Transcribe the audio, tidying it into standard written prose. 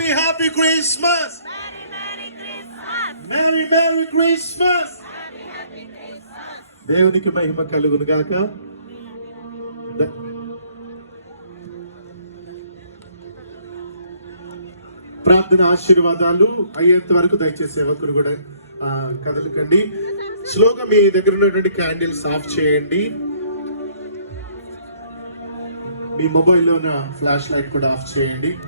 Happy Christmas. Merry merry Christmas. దేవునికి మహిమ కలుగును గాక. ప్రార్థన ఆశీర్వాదాలు అయ్యేంత వరకు దయచేసి సేవకులు కూడా కదలకండి. స్లోగా మీ దగ్గర ఉన్నటువంటి క్యాండిల్స్ ఆఫ్ చేయండి. మీ మొబైల్లో ఉన్న ఫ్లాష్ లైట్ కూడా ఆఫ్ చేయండి.